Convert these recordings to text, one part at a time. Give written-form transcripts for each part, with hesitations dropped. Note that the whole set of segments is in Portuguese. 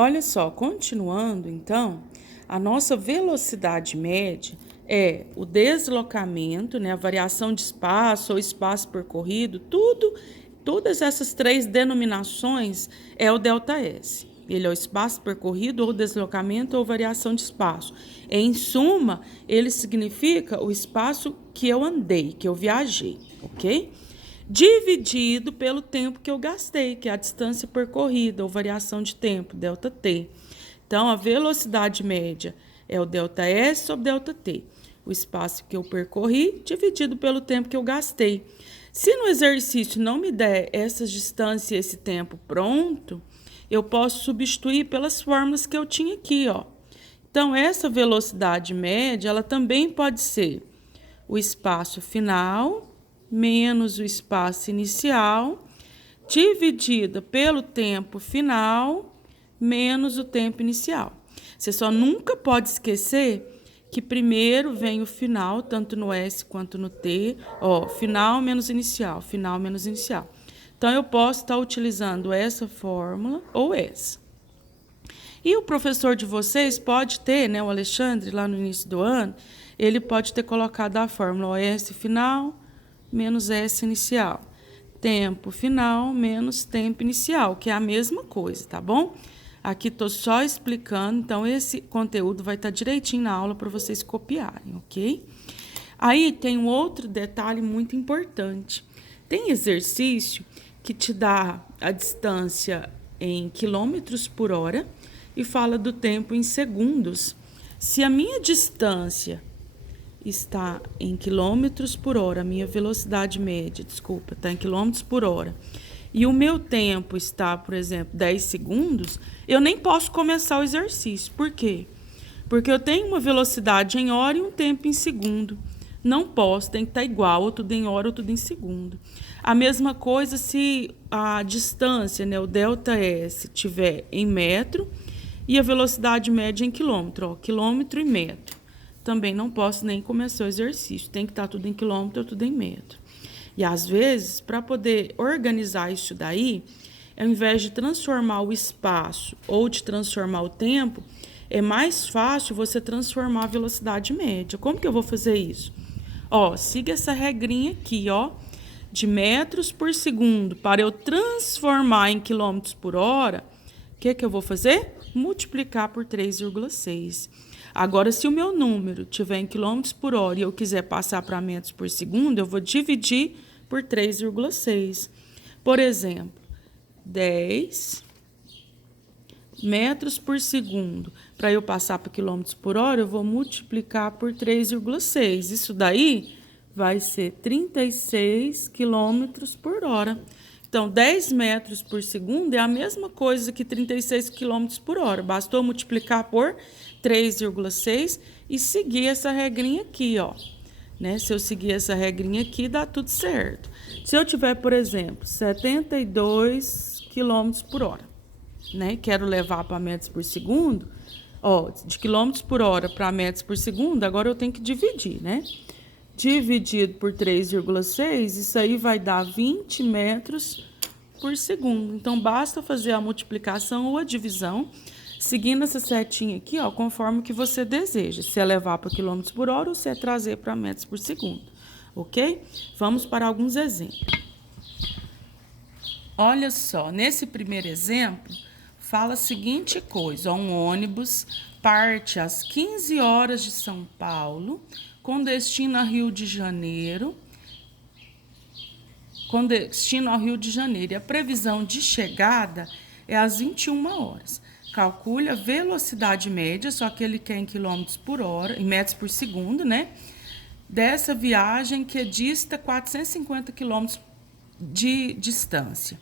Olha só, continuando então, a nossa velocidade média é o deslocamento, né, a variação de espaço ou espaço percorrido, todas essas três denominações é o ΔS. Ele é o espaço percorrido ou deslocamento ou variação de espaço. Em suma, ele significa o espaço que eu andei, que eu viajei, ok? Dividido pelo tempo que eu gastei, que é a distância percorrida ou variação de tempo, ΔT. Então, a velocidade média é o ΔS sobre ΔT, o espaço que eu percorri dividido pelo tempo que eu gastei. Se no exercício não me der essas distâncias e esse tempo pronto, eu posso substituir pelas fórmulas que eu tinha aqui, ó. Então, essa velocidade média, ela também pode ser o espaço final menos o espaço inicial, dividida pelo tempo final menos o tempo inicial. Você só nunca pode esquecer que primeiro vem o final, tanto no S quanto no T, ó, final menos inicial, final menos inicial. Então, eu posso estar utilizando essa fórmula ou essa. E o professor de vocês pode ter, né, o Alexandre, lá no início do ano, ele pode ter colocado a fórmula S final menos S inicial. Tempo final menos tempo inicial, que é a mesma coisa, tá bom? Aqui estou só explicando, então esse conteúdo vai estar direitinho na aula para vocês copiarem, ok? Aí tem um outro detalhe muito importante. Tem exercício que te dá a distância em quilômetros por hora e fala do tempo em segundos. Se a minha distância está em quilômetros por hora, a minha velocidade média, desculpa, está em quilômetros por hora, e o meu tempo está, por exemplo, 10 segundos, eu nem posso começar o exercício. Por quê? Porque eu tenho uma velocidade em hora e um tempo em segundo. Não posso, tem que estar igual, ou tudo em hora ou tudo em segundo. A mesma coisa se a distância, né, o ΔS, tiver em metro e a velocidade média em quilômetro, ó, quilômetro e metro. Também não posso nem começar o exercício, tem que estar tudo em quilômetro ou tudo em metro. E às vezes, para poder organizar isso daí, ao invés de transformar o espaço ou de transformar o tempo, é mais fácil você transformar a velocidade média. Como que eu vou fazer isso? Ó, siga essa regrinha aqui, ó, de metros por segundo. Para eu transformar em quilômetros por hora, o que eu vou fazer? Multiplicar por 3,6. Agora, se o meu número tiver em quilômetros por hora e eu quiser passar para metros por segundo, eu vou dividir por 3,6. Por exemplo, 10 metros por segundo. Para eu passar para quilômetros por hora, eu vou multiplicar por 3,6. Isso daí vai ser 36 quilômetros por hora. Então, 10 metros por segundo é a mesma coisa que 36 quilômetros por hora. Bastou multiplicar por 3,6 e seguir essa regrinha aqui, ó. Né? Se eu seguir essa regrinha aqui, dá tudo certo. Se eu tiver, por exemplo, 72 quilômetros por hora, né? Quero levar para metros por segundo, ó, de quilômetros por hora para metros por segundo, agora eu tenho que dividir, né? Dividido por 3,6, isso aí vai dar 20 metros por segundo. Então, basta fazer a multiplicação ou a divisão, seguindo essa setinha aqui, ó, conforme que você deseja. Se é levar para quilômetros por hora ou se é trazer para metros por segundo, ok? Vamos para alguns exemplos. Olha só, nesse primeiro exemplo, fala a seguinte coisa, ó, um ônibus parte às 15 horas de São Paulo, com destino a Rio de Janeiro, e a previsão de chegada é às 21 horas. Calcule a velocidade média, só que ele quer em quilômetros por hora, em metros por segundo, né? Dessa viagem que dista 450 quilômetros de distância.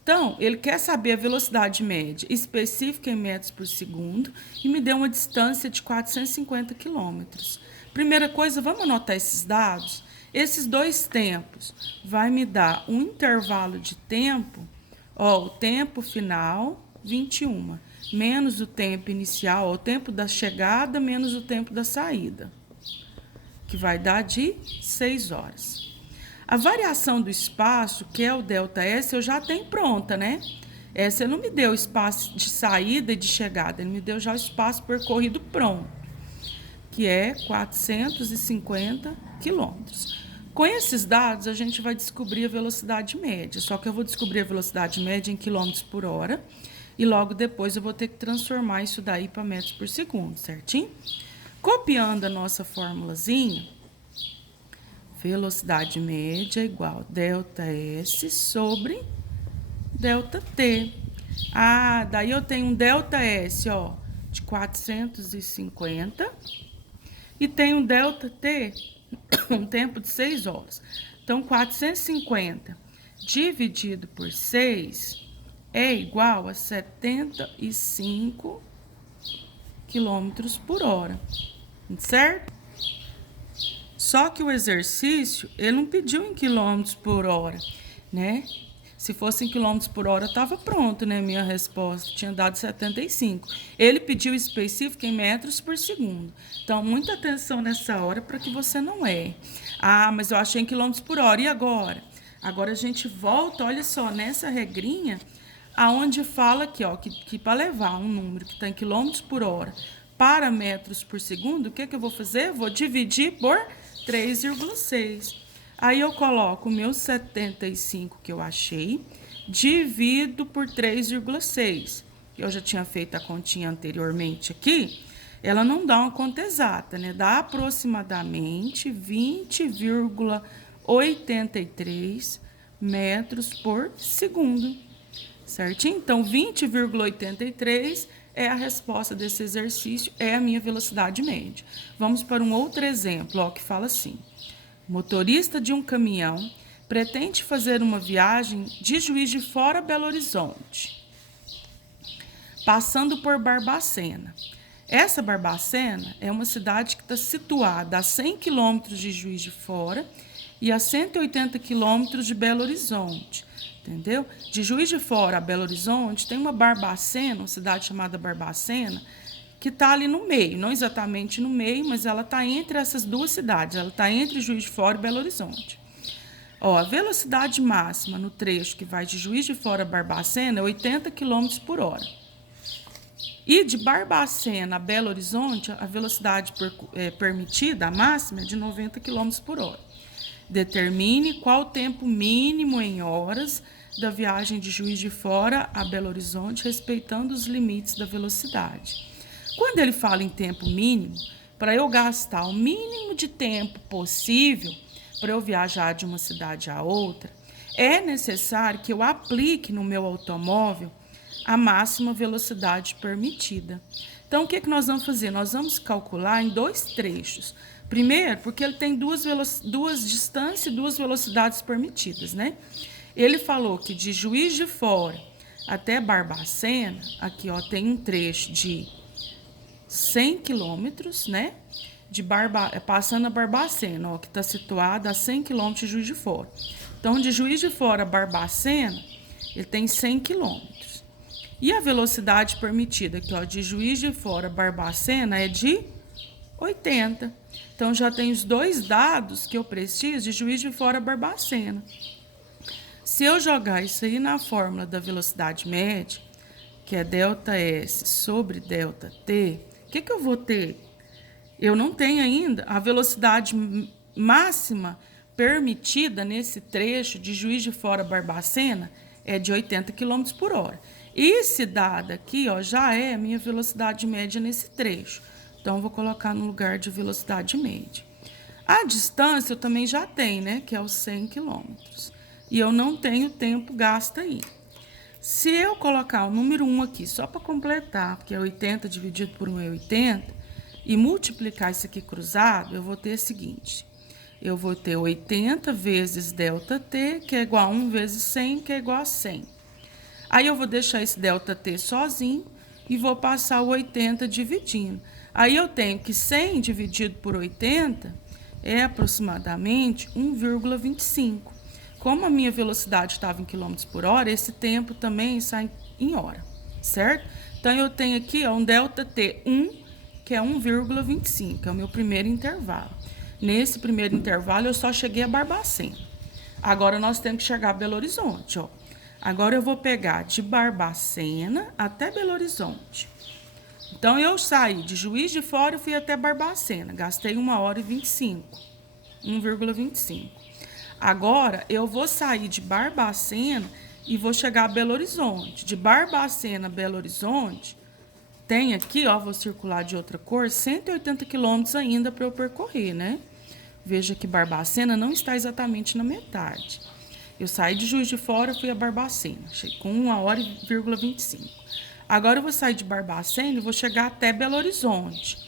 Então, ele quer saber a velocidade média específica em metros por segundo e me deu uma distância de 450 quilômetros. Primeira coisa, vamos anotar esses dados? Esses dois tempos vai me dar um intervalo de tempo, ó, o tempo final, 21, menos o tempo inicial, ó, o tempo da chegada menos o tempo da saída, que vai dar de 6 horas. A variação do espaço, que é o ΔS, eu já tenho pronta, né? Você não me deu espaço de saída e de chegada, ele me deu já o espaço percorrido pronto, que é 450 quilômetros. Com esses dados, a gente vai descobrir a velocidade média, só que eu vou descobrir a velocidade média em quilômetros por hora e logo depois eu vou ter que transformar isso daí para metros por segundo, certinho? Copiando a nossa formulazinha, velocidade média igual ΔS sobre ΔT. Daí eu tenho um ΔS, ó, de 450 e tenho um ΔT, um tempo de 6 horas. Então, 450 dividido por 6 é igual a 75 quilômetros por hora, certo? Só que o exercício, ele não pediu em quilômetros por hora, né? Se fosse em quilômetros por hora, estava pronto, né? Minha resposta tinha dado 75. Ele pediu específico em metros por segundo. Então, muita atenção nessa hora para que você não erre. Mas eu achei em quilômetros por hora. E agora? Agora a gente volta, olha só, nessa regrinha, aonde fala aqui, ó, que para levar um número que está em quilômetros por hora para metros por segundo, o que eu vou fazer? Vou dividir por 3,6. Aí eu coloco o meu 75 que eu achei, divido por 3,6. Eu já tinha feito a continha anteriormente aqui. Ela não dá uma conta exata, né? Dá aproximadamente 20,83 metros por segundo. Certinho? Então, 20,83 é a resposta desse exercício, é a minha velocidade média. Vamos para um outro exemplo, ó, que fala assim. Motorista de um caminhão pretende fazer uma viagem de Juiz de Fora a Belo Horizonte, passando por Barbacena. Essa Barbacena é uma cidade que está situada a 100 quilômetros de Juiz de Fora e a 180 quilômetros de Belo Horizonte, entendeu? De Juiz de Fora a Belo Horizonte tem uma Barbacena, uma cidade chamada Barbacena, que está ali no meio, não exatamente no meio, mas ela está entre essas duas cidades, ela está entre Juiz de Fora e Belo Horizonte. Ó, a velocidade máxima no trecho que vai de Juiz de Fora a Barbacena é 80 km por hora. E de Barbacena a Belo Horizonte, a velocidade permitida, a máxima, é de 90 km por hora. Determine qual o tempo mínimo em horas da viagem de Juiz de Fora a Belo Horizonte, respeitando os limites da velocidade. Quando ele fala em tempo mínimo, para eu gastar o mínimo de tempo possível para eu viajar de uma cidade a outra, é necessário que eu aplique no meu automóvel a máxima velocidade permitida. Então, o que nós vamos fazer? Nós vamos calcular em 2 trechos. Primeiro, porque ele tem duas distâncias e 2 velocidades permitidas, né? Ele falou que de Juiz de Fora até Barbacena, aqui ó, tem um trecho de 100 quilômetros, né? Passando a Barbacena, ó, que está situada a 100 quilômetros de Juiz de Fora. Então, de Juiz de Fora a Barbacena, ele tem 100 quilômetros. E a velocidade permitida aqui, ó, de Juiz de Fora a Barbacena é de 80. Então, já tem os 2 dados que eu preciso de Juiz de Fora a Barbacena. Se eu jogar isso aí na fórmula da velocidade média, que é ΔS sobre ΔT, o que eu vou ter? Eu não tenho ainda a velocidade máxima permitida nesse trecho de Juiz de Fora a Barbacena é de 80 km por hora. Esse dado aqui, ó, já é a minha velocidade média nesse trecho. Então, eu vou colocar no lugar de velocidade média. A distância eu também já tenho, né? Que é os 100 km. E eu não tenho tempo gasto aí. Se eu colocar o número 1 aqui, só para completar, porque é 80 dividido por 1 é 80, e multiplicar isso aqui cruzado, eu vou ter o seguinte. Eu vou ter 80 vezes ΔT, que é igual a 1 vezes 100, que é igual a 100. Aí eu vou deixar esse ΔT sozinho e vou passar o 80 dividindo. Aí eu tenho que 100 dividido por 80 é aproximadamente 1,25. Como a minha velocidade estava em quilômetros por hora, esse tempo também sai em hora, certo? Então, eu tenho aqui ó, um ΔT1, que é 1,25, é o meu primeiro intervalo. Nesse primeiro intervalo, eu só cheguei a Barbacena. Agora, nós temos que chegar a Belo Horizonte, ó. Agora eu vou pegar de Barbacena até Belo Horizonte. Então, eu saí de Juiz de Fora e fui até Barbacena. Gastei 1h25. 1,25. Agora, eu vou sair de Barbacena e vou chegar a Belo Horizonte. De Barbacena a Belo Horizonte, tem aqui, ó, vou circular de outra cor, 180 quilômetros ainda para eu percorrer, né? Veja que Barbacena não está exatamente na metade. Eu saí de Juiz de Fora, fui a Barbacena, cheguei com 1h25. Agora eu vou sair de Barbacena e vou chegar até Belo Horizonte,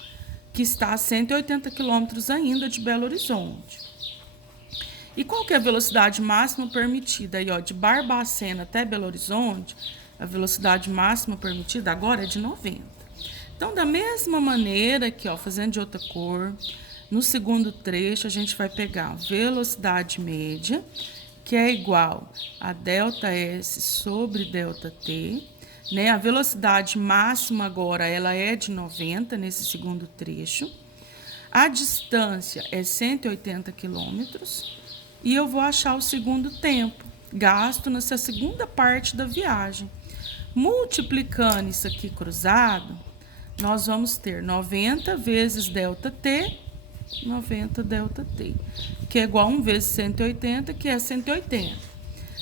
que está a 180 quilômetros ainda de Belo Horizonte. E qual que é a velocidade máxima permitida aí, ó, de Barbacena até Belo Horizonte? A velocidade máxima permitida agora é de 90. Então, da mesma maneira aqui, ó, fazendo de outra cor, no segundo trecho a gente vai pegar a velocidade média, que é igual a ΔS sobre ΔT, né? A velocidade máxima agora ela é de 90 nesse segundo trecho. A distância é 180 quilômetros e eu vou achar o segundo tempo gasto nessa segunda parte da viagem. Multiplicando isso aqui cruzado, nós vamos ter 90 vezes ΔT, 90 ΔT, que é igual a 1 vezes 180, que é 180.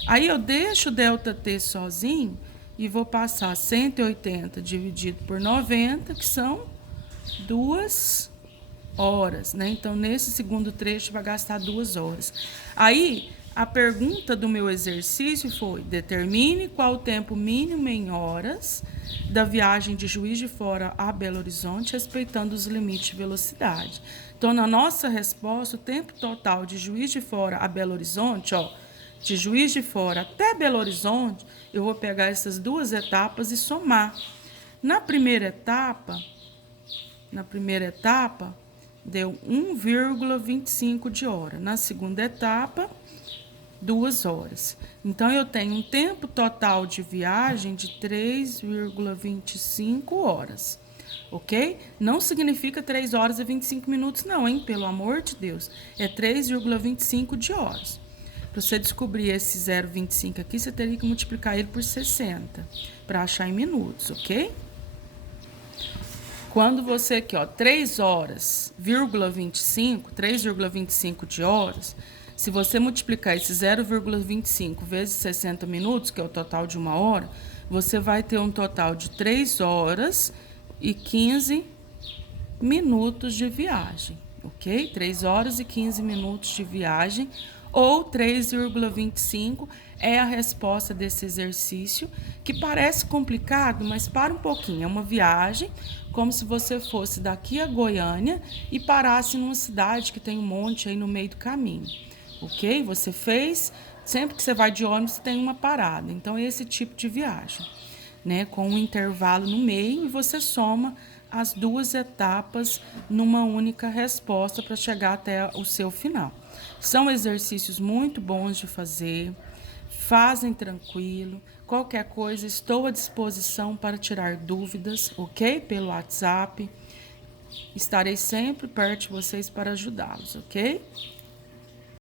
Aí eu deixo o ΔT sozinho e vou passar 180 dividido por 90, que são 2 horas, né? Então, nesse segundo trecho, vai gastar 2 horas. Aí, a pergunta do meu exercício foi: determine qual o tempo mínimo em horas da viagem de Juiz de Fora a Belo Horizonte, respeitando os limites de velocidade. Então, na nossa resposta, o tempo total de Juiz de Fora a Belo Horizonte, ó, de Juiz de Fora até Belo Horizonte, eu vou pegar essas duas etapas e somar. Na primeira etapa, deu 1,25 de hora. Na segunda etapa, 2 horas. Então, eu tenho um tempo total de viagem de 3,25 horas. Ok? Não significa 3 horas e 25 minutos, não, hein? Pelo amor de Deus. É 3,25 de horas. Para você descobrir esse 0,25 aqui, você teria que multiplicar ele por 60 para achar em minutos, ok? Quando você aqui, ó, 3 horas, 3,25 de horas, se você multiplicar esse 0,25 vezes 60 minutos, que é o total de 1 hora, você vai ter um total de 3 horas e 15 minutos de viagem, ok? 3 horas e 15 minutos de viagem, ou 3,25 é a resposta desse exercício, que parece complicado, mas para um pouquinho. É uma viagem como se você fosse daqui a Goiânia e parasse numa cidade que tem um monte aí no meio do caminho, ok? Você fez, sempre que você vai de ônibus tem uma parada, então é esse tipo de viagem, né? Com um intervalo no meio e você soma as duas etapas numa única resposta para chegar até o seu final. São exercícios muito bons de fazer, fazem tranquilo. Qualquer coisa, estou à disposição para tirar dúvidas, ok? Pelo WhatsApp. Estarei sempre perto de vocês para ajudá-los, ok?